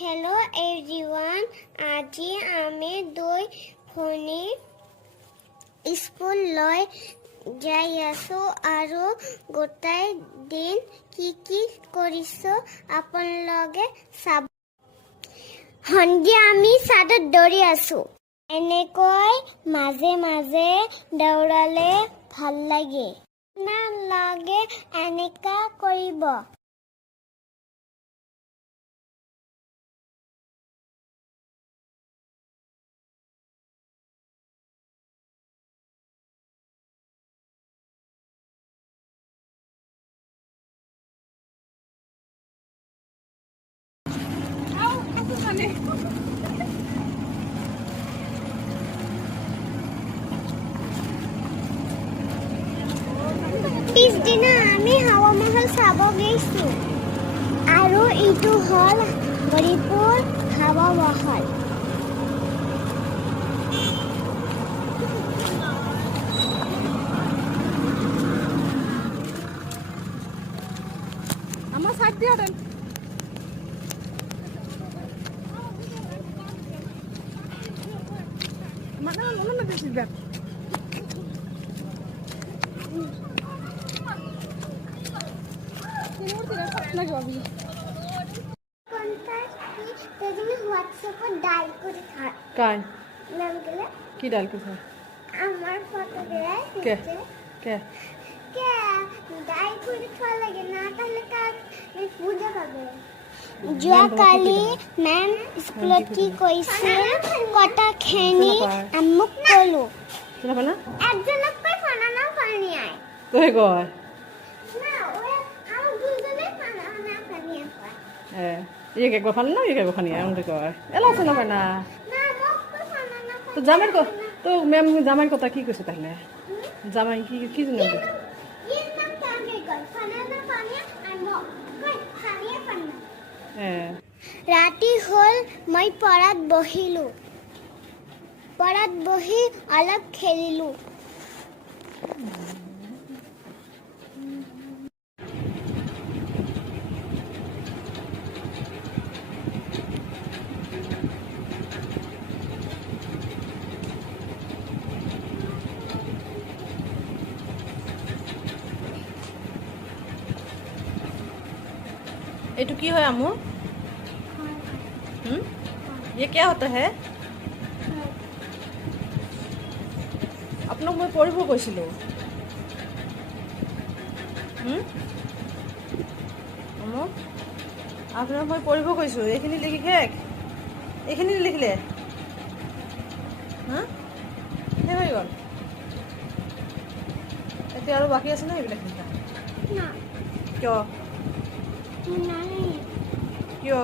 Hello everyone. আজি আমি দুই ভনী স্কুল লৈ যাই আছো আৰু গোটাই দিন কি কৰিছো আপোনালোকে চাব। সন্ধিয়া আমি ছাদত দৌৰি আছো। এনেকৈ মাজে মাজে দৌৰালে ভাল লাগে। নালাগে এনেকা কৰিব। পিছদিনা আমি হাৱা মহল চাব গৈছো আৰু এইটো হ'ল গৰিপুৰ হাৱা মহল। আমার সাইড দিয়ে দেন মানে মনে বেশি ব্যাগ কি ডাল করছে আমার ফটো দেয় কে কে কে ডাই করে থোয়া লাগে না তাহলে কাজ পূজা পাবে। যোৱাকালি মেম স্কুলত কি কৈছিল কটা খেনি আমুক কলো একজনক কৈ ফানানা ফানিয়াই কই কয় না ওই আমার দুজনে ফানানা ফানিয়া কয় ইয়ে একবার ফান না ইয়ে একবার ফানি এমন কয় এলা আছে না না মোক কৈ ফানানা তো জামাইর কথা তো ম্যাম জামাইর কথা কি কইছে তাহলে জামাই কি কি জন্য ইয়ে নাম কাকে কয় ফানানা ফানিয়া আর মোক কয় ফানিয়া ফানিয়া। ৰাতি হ'ল মই পঢ়াত বহিলো। পঢ়াত বহি অলপ খেলিলো। एटू की है अम्मू ये क्या होता है আপোনাক মই পঢ়িব কৈছিলো অম্মু আপোনাক মই পঢ়িব কৈছো এইখিনি লিখি শেষ এইখিনি লিখিলে হা শেষ হৈ গ'ল এতিয়া আৰু বাকী আছে না এইবিলাক লিখা না কিয় নাই কিয়